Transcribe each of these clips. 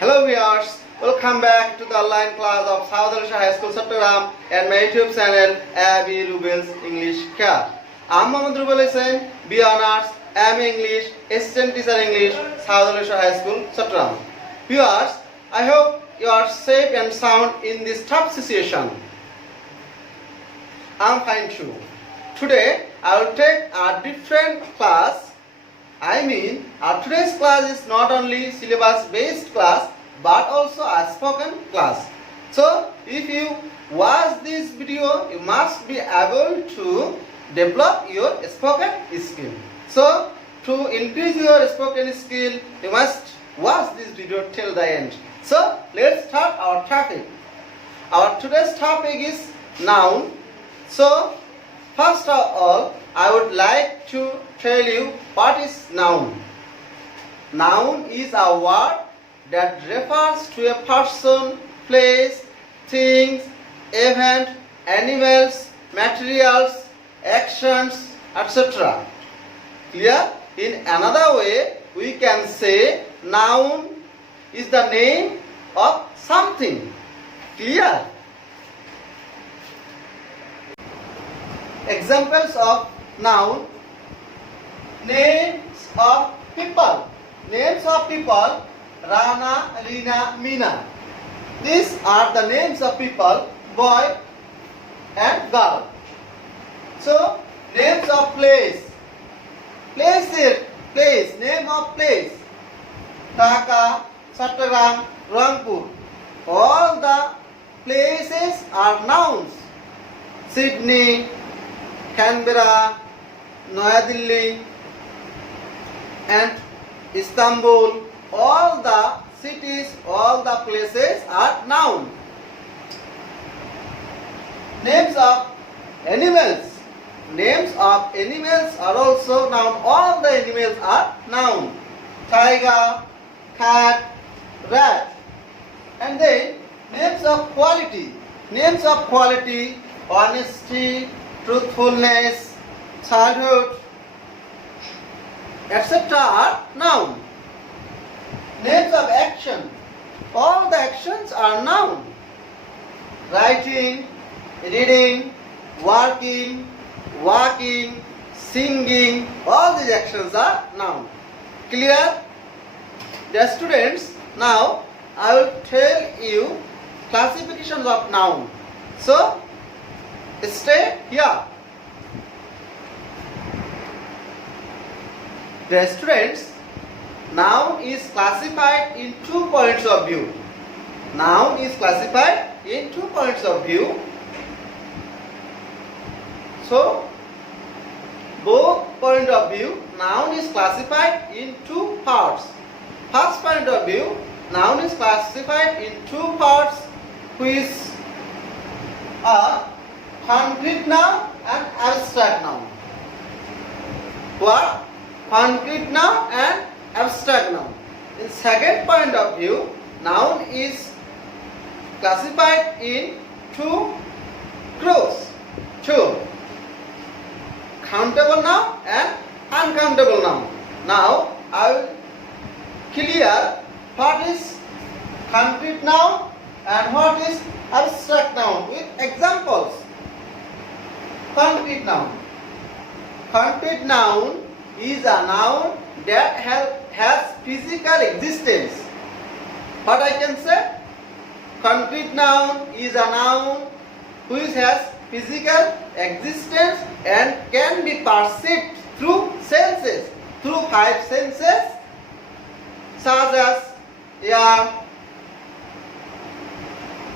Hello viewers, welcome back to the online class of South Alisha High School Chattogram and my YouTube channel Abby Rubel's English Class. I'm Mohammad Rubel Hussain, B Honors, M English, Assistant Teacher English, South Alisha High School Chattogram. Viewers, I hope you are safe and sound in this tough situation. I'm fine too. Today I will take a different class. Our today's class is not only syllabus-based class but also a spoken class. So, if you watch this video, you must be able to develop your spoken skill. So, to increase your spoken skill, you must watch this video till the end. So, let's start our topic. Our today's topic is noun. So, first of all, I would like to tell you what is noun. Noun is a word that refers to a person, place, things, event, animals, materials, actions, etc. Clear? In another way, we can say noun is the name of something. Clear? Examples of noun: names of people. Names of people: Rana, Rina, Mina. These are the names of people, boy and girl. So, names of place. Place, name of place. Dhaka, Chattogram, Rangpur. All the places are nouns. Sydney, Canberra, New Delhi and Istanbul, all the cities, all the places are noun. Names of animals. Names of animals are also noun. All the animals are noun. Tiger, cat, rat. And then names of quality. Names of quality: honesty, truthfulness, childhood, etc. are noun. Names of action. All the actions are noun. Writing, reading, working, walking, singing, all these actions are noun. Clear? Dear students, now I will tell you classifications of noun. So, stay here. Dear students, noun is classified in 2 points of view. Noun is classified in 2 points of view. So, both point of view, noun is classified in 2 parts. First point of view, noun is classified in 2 parts, which are concrete noun and abstract noun. What? Concrete noun and abstract noun. In second point of view, noun is classified in 2 groups. 2. Countable noun and uncountable noun. Now, I will clear what is concrete noun and what is abstract noun with examples. Concrete noun. Concrete noun is a noun that has physical existence. What I can say? Concrete noun is a noun which has physical existence and can be perceived through senses, through 5 senses such as air,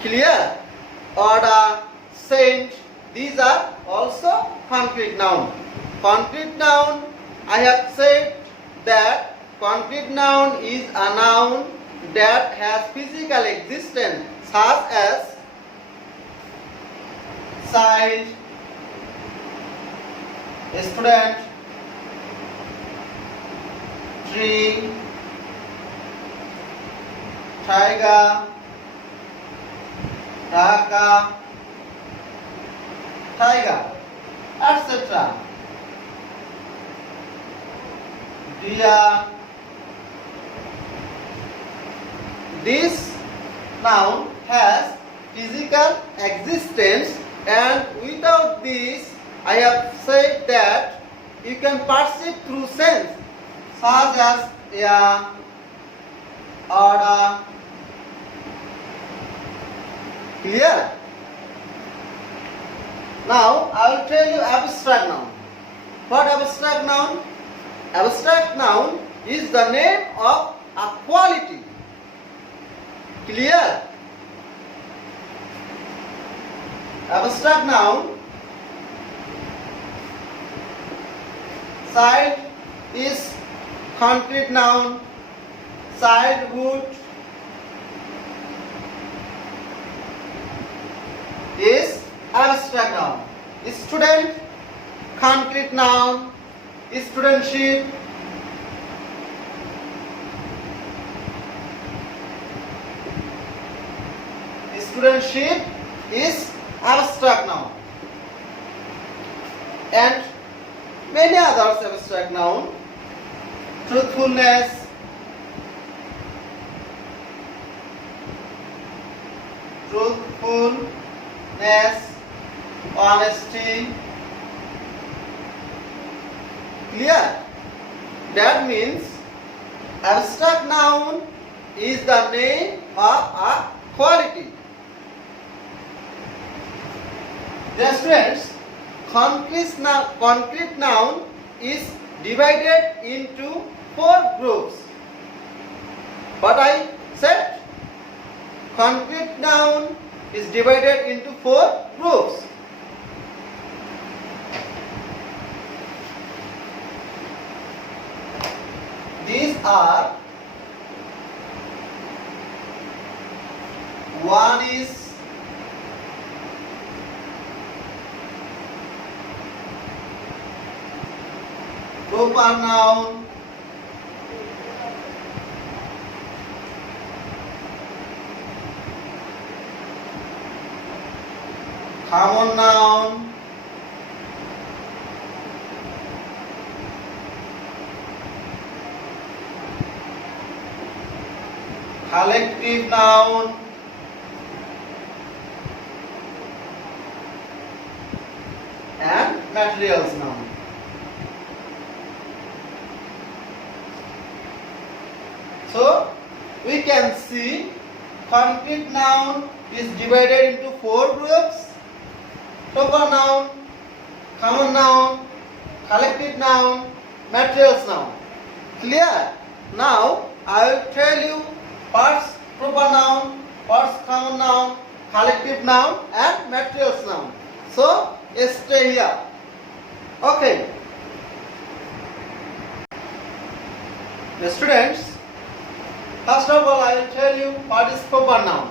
clear, odor, scent. These are also concrete noun. Concrete noun, I have said that concrete noun is a noun that has physical existence such as child, student, tree, tiger, Dhaka, tiger, etc. Deer, This noun has physical existence, and without this I have said that you can perceive through sense such as air, order. Clear? Now I will tell you abstract noun. What abstract noun? Abstract noun is the name of a quality. Clear? Abstract noun. Child is concrete noun. Childhood is abstract noun. Student, concrete noun. Studentship. Studentship is abstract noun. And many others abstract noun. Truthfulness, honesty. Clear? That means abstract noun is the name of a quality. Dear students, concrete noun is divided into 4 groups. But I said concrete noun is divided into 4 groups. These are: one is proper noun, common noun, collective noun, and materials noun. So we can see concrete noun is divided into 4 groups: proper noun, common noun, collective noun, materials noun. Clear? Now I will tell you parts proper noun, parts common noun, collective noun, and materials noun. So stay here. Okay. The students, first of all I will tell you what is proper noun.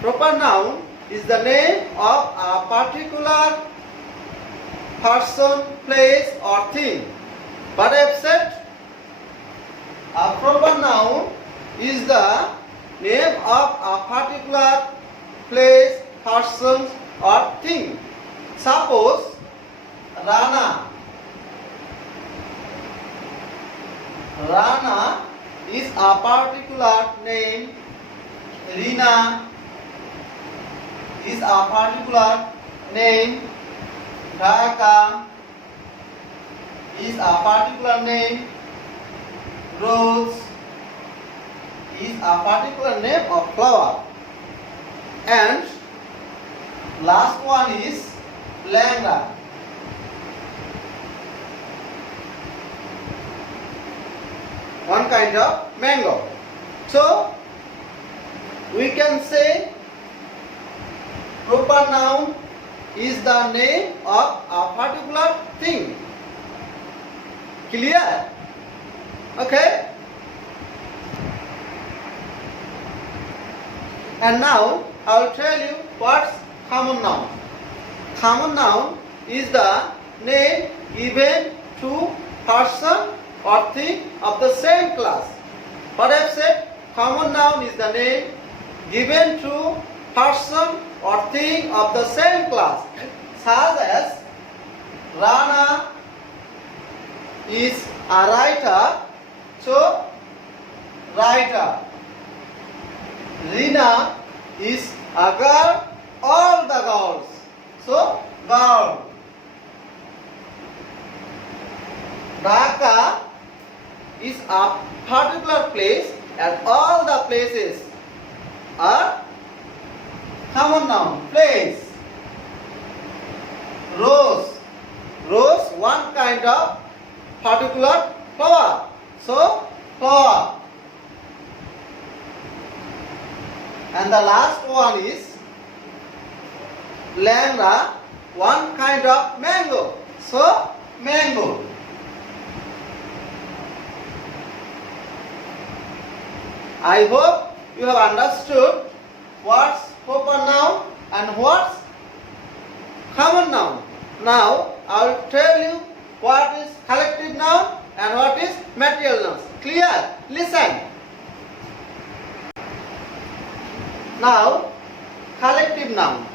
Proper noun is the name of a particular person, place, or thing. But I have said a proper noun is the name of a particular place, person, or thing. Suppose Rana. Rana is a particular name. Rina is a particular name. Dhaka is a particular name. Rose is a particular name of flower. And last one is Lenga. One kind of mango. So we can say proper noun is the name of a particular thing. Clear? Okay? And now I will tell you what's common noun. Common noun is the name given to person or thing of the same class. What I have said, common noun is the name given to person or thing of the same class, such as Rana is a writer, so writer. Rina is a girl, all the girls. So, girl. Dhaka is a particular place and all the places are common noun, place. Rose. Rose, one kind of particular flower. So, flower. And the last one is Langra, one kind of mango. So, mango. I hope you have understood what's proper noun and what's common noun. Now, I will tell you what is collective noun and what is material nouns. Clear? Listen. Now, collective noun.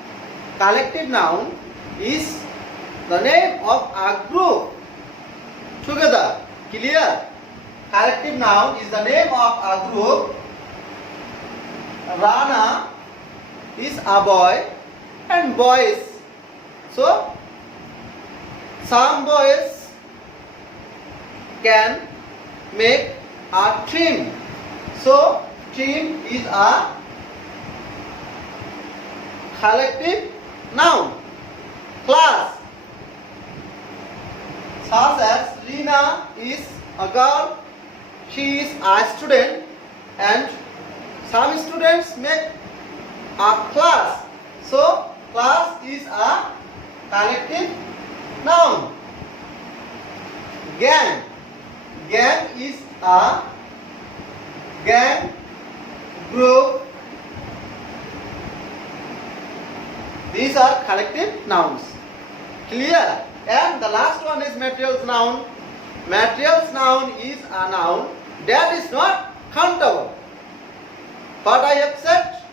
Collective noun is the name of a group together. Clear? Collective noun is the name of a group. Rana is a boy and boys. So, some boys can make a team. So, team is a collective noun. Class, such as Rina is a girl, she is a student, and some students make a class. So, class is a collective noun. Gang, gang is a gang group. These are collective nouns. Clear? And the last one is materials noun. Materials noun is a noun that is not countable. What I have said,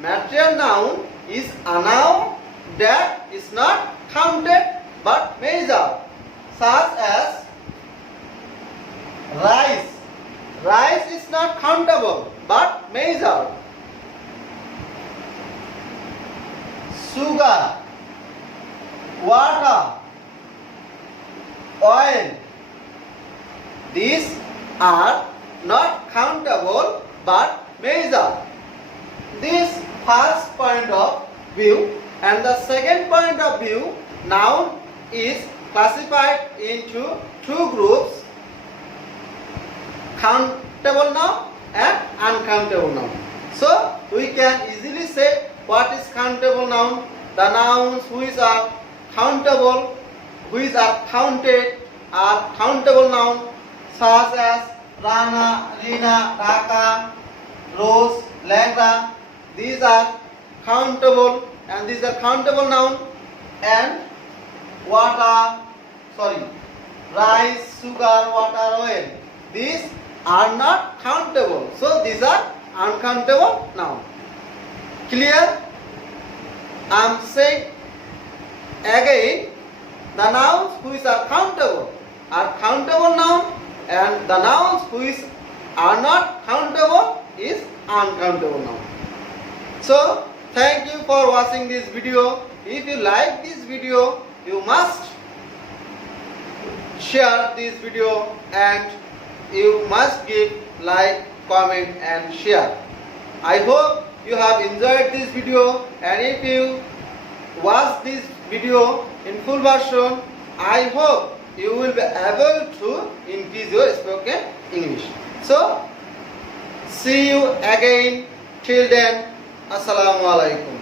material noun is a noun that is not counted but measured, such as rice. Rice is not countable but measured. Sugar, water, oil. These are not countable but measured. This first point of view and the second point of view, noun is classified into two groups, countable noun and uncountable noun. So we can easily say what is countable noun. The nouns which are countable, which are counted, are countable noun, such as Rana, Rina, Dhaka, Rose, Langra. These are countable and these are countable noun. And rice, sugar, water, oil. These are not countable. So these are uncountable noun. Clear? I am saying again, the nouns which are countable noun and the nouns which are not countable is uncountable noun. So, thank you for watching this video. If you like this video, you must share this video and you must give like, comment and share. I hope you have enjoyed this video, and if you watch this video in full version, I hope you will be able to increase your spoken English. So, see you again. Till then, Assalamu alaikum.